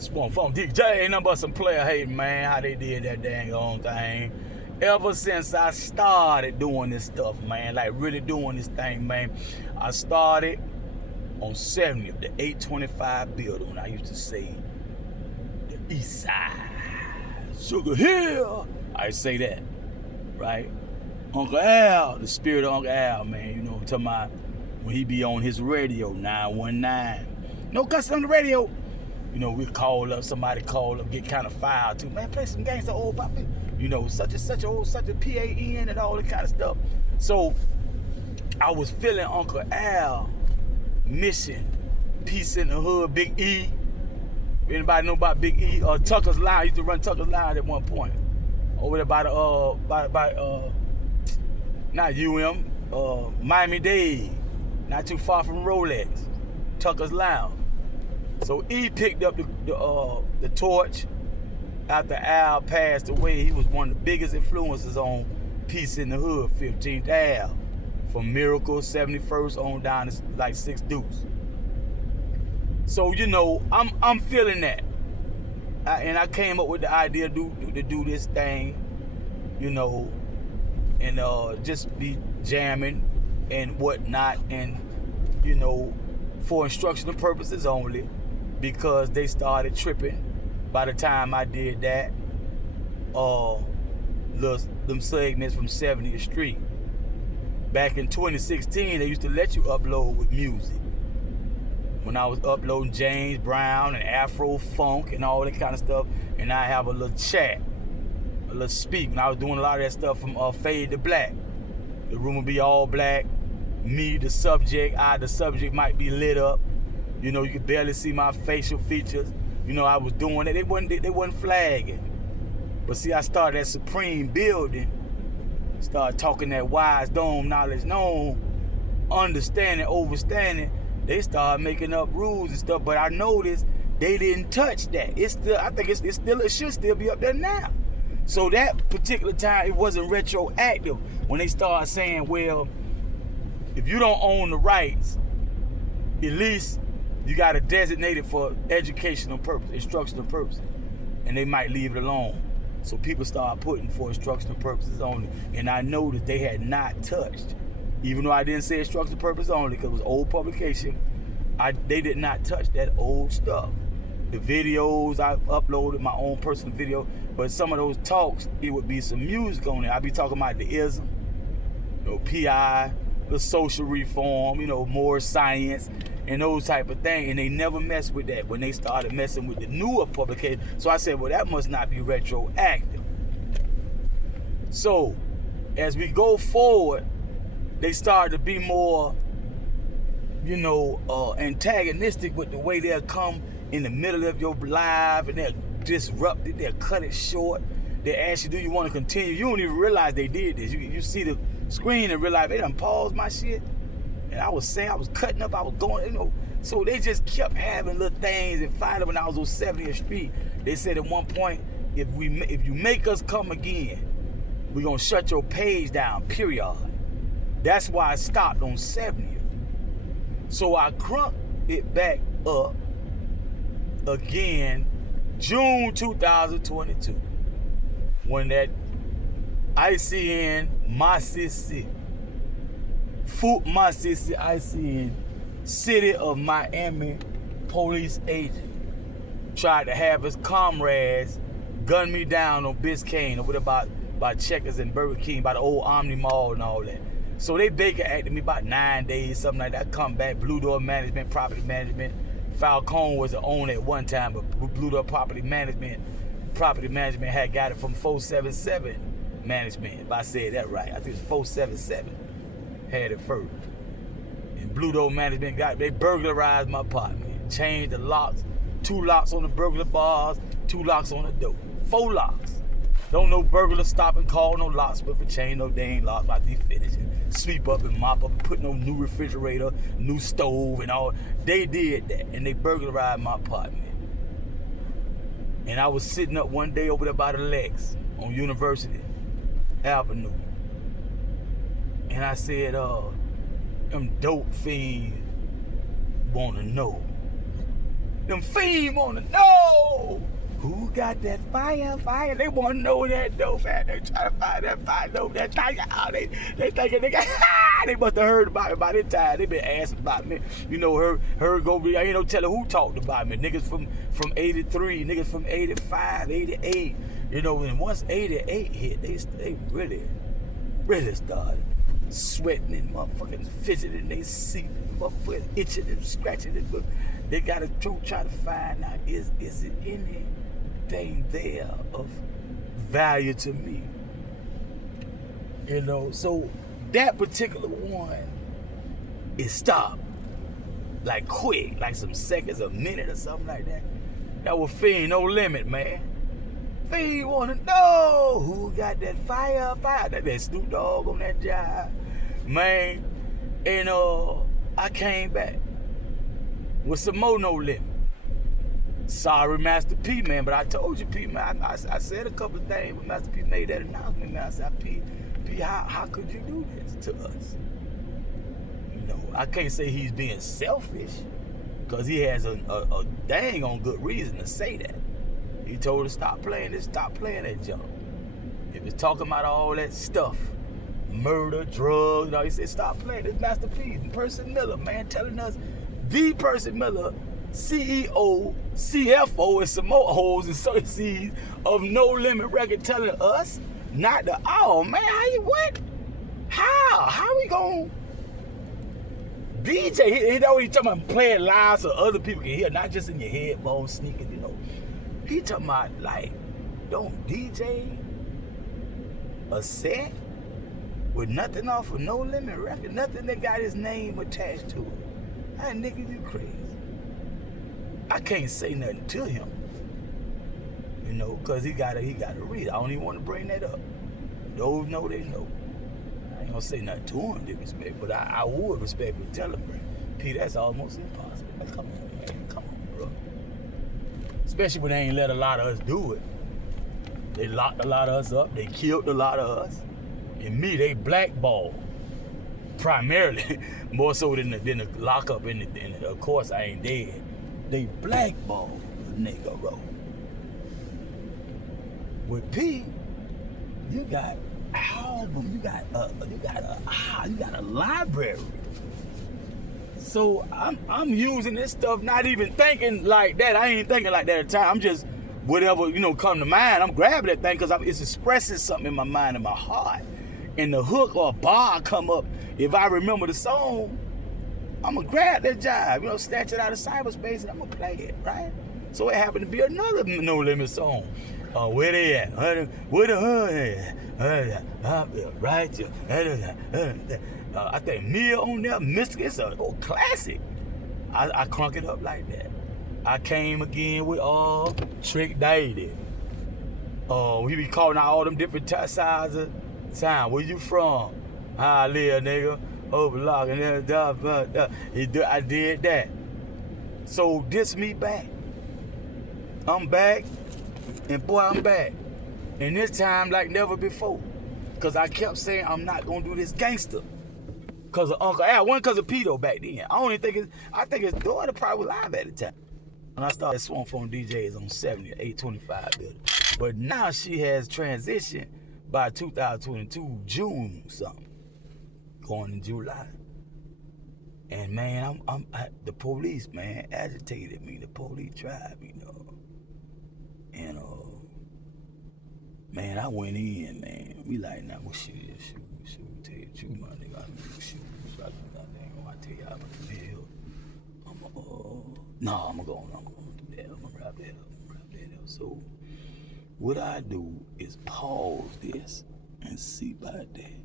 Swamp Funk DJ, ain't nothing but some player hating, man. How they did that dang on thing. Ever since I started doing this stuff, man, like really doing this thing, man, I started on 70th, the 825 building, when I used to say the East Side, Sugar Hill. I say that, right? Uncle Al, the spirit of Uncle Al, man, you know what I'm talking about, when he be on his radio, 919. No cussing on the radio. You know, we call up, somebody call up, get kind of filed too. Man, play some gangsta old poppin'. You know, such a PAN and all that kind of stuff. So I was feeling Uncle Al mission, Peace in the Hood, Big E. Anybody know about Big E? Tucker's Line. I used to run Tucker's Line at one point. Over there by the not UM, Miami-Dade, not too far from Rolex, Tucker's Lounge. So E picked up the torch after Al passed away. He was one of the biggest influences on Peace in the Hood, 15th Ave, from Miracle, 71st on down to like 6 Deuce. So you know, I'm feeling that, and I came up with the idea to do this thing, you know, and just be jamming and whatnot, and you know, for instructional purposes only, because they started tripping by the time I did that. Them segments from 70th Street. Back in 2016, they used to let you upload with music. When I was uploading James Brown and Afro Funk and all that kind of stuff, and I have a little chat, a little speak. When I was doing a lot of that stuff from Fade to Black. The room would be all black. Me, the subject, the subject might be lit up. You know, you could barely see my facial features. You know, I was doing it. They wasn't flagging. But see, I started at Supreme Building, started talking that wise dome knowledge known, understanding, overstanding. They started making up rules and stuff, but I noticed they didn't touch that. It's still, I think it should still be up there now. So that particular time, it wasn't retroactive when they started saying, well, if you don't own the rights, at least you got to designate it for educational purpose, instructional purpose, and they might leave it alone. So people start putting for instructional purposes only, and I noticed they had not touched, even though I didn't say instructional purpose only because it was old publication. They did not touch that old stuff. The videos, I uploaded my own personal video, but some of those talks, it would be some music on it. I'd be talking about the ism, you know, PI, the social reform, you know, more science, and those type of things, and they never messed with that when they started messing with the newer publication. So I said, well, that must not be retroactive. So as we go forward, they started to be more, you know, antagonistic with the way they'll come in the middle of your live, and they'll disrupt it, they'll cut it short. They ask you, do you want to continue? You don't even realize they did this. You see the screen and realize they done paused my shit. And I was saying, I was cutting up, I was going, you know. So they just kept having little things. And finally, when I was on 70th Street, they said at one point, if you make us come again, we're gonna shut your page down, period. That's why I stopped on 70th. So I crunked it back up again, June 2022, when that ICN Masisi, Fort Masisi ICN, City of Miami police agent, tried to have his comrades gun me down on Biscayne over there by Checkers and Burger King, by the old Omni Mall and all that. So they Baker acted me about 9 days, something like that. Come back, Blue Door Management, Property Management. Falcone was the owner at one time, but Blue Door Property Management had got it from 477 Management, if I said that right. I think it's 477 had it first. And Blue Door Management they burglarized my apartment, changed the locks, 2 locks on the burglar bars, 2 locks on the door, 4 locks. Don't no burglar stop and call no locksmith for change no dang locks like they finish and sweep up and mop up and put no new refrigerator, new stove and all. They did that, and they burglarized my apartment. And I was sitting up one day over there by the Lex on University Avenue, and I said, them dope fiends want to know Them fiends wanna know who got that fire. They wanna know that dope, man. They try to find that fire dope, that thing. Oh, they thinking they got, they must have heard about it by this time. They been asking about me. You know, her go be, I ain't no telling who talked about me. Niggas from 83, niggas from 85, 88. You know, and once 88 hit, they really started sweating and motherfucking fidgeting. They see motherfuckers itching and scratching it. But they gotta try to find out, is it anything there of value to me? You know, so that particular one is stopped. Like quick, like some seconds, a minute or something like that. That was Fiend No Limit, man. Fiend wanna know who got that fire. That Snoop Dogg on that job, man. And I came back with some more No Limit. Sorry, Master P, man, but I told you, P, man. I said a couple of things when Master P made that announcement, man. I said, P, how could you do this to us? You know, I can't say he's being selfish, because he has a dang on good reason to say that. He told us stop playing that junk. If it's talking about all that stuff, murder, drugs, you know, he said stop playing. This Master P, Percy Miller, man, telling us, the Percy Miller, CEO, CFO, and some more hoes and associates of No Limit Record, telling us not to. Oh man, how we gonna DJ? He know he talking about playing live so other people can hear, not just in your headphones sneaking, you know. He talking about, like, don't DJ a set with nothing off of No Limit Record, nothing that got his name attached to it. That nigga, you crazy. I can't say nothing to him, you know, because he gotta read. I don't even want to bring that up. Those know, they know. I ain't gonna say nothing to him to respect, but I would respectfully tell him, bro, P, that's almost impossible. Like, come on, man, come on, bro. Especially when they ain't let a lot of us do it. They locked a lot of us up. They killed a lot of us. And me, they blackballed. Primarily, more so than the lockup in the, of course I ain't dead. They blackballed the nigga, bro. With P, you got album, you got a library. So I'm using this stuff, not even thinking like that. I ain't thinking like that at the time. I'm just whatever, you know, come to mind. I'm grabbing that thing because it's expressing something in my mind and my heart. And the hook or bar come up. If I remember the song, I'm gonna grab that jive, you know, snatch it out of cyberspace, and I'm gonna play it, right? So it happened to be another No Limit song. Where they at? Where the hood at? Right? I think Mia on there, Mystic. It's a classic. I crunk it up like that. I came again with Trick Daddy. We be calling out all them different sides of town. Where you from? How I live, nigga. Overlock and I did that. So this me back. I'm back, and boy, I'm back. And this time like never before. Cause I kept saying I'm not gonna do this gangster. Cause of Uncle Al, wasn't cause of Pedo back then. I think his daughter probably was live at the time. When I started Swamp Phone DJs on 70, 825 building. But now she has transitioned by 2022, June something. Going in July. And man, the police, man, agitated me. The police tried me, though. And man, I went in, man. We like, nah, well, shoot, tell you the truth, my nigga. I shoot. So I tell you, I'm gonna do that. I'm gonna do that. I'm gonna wrap that up. So what I do is pause this and see about that.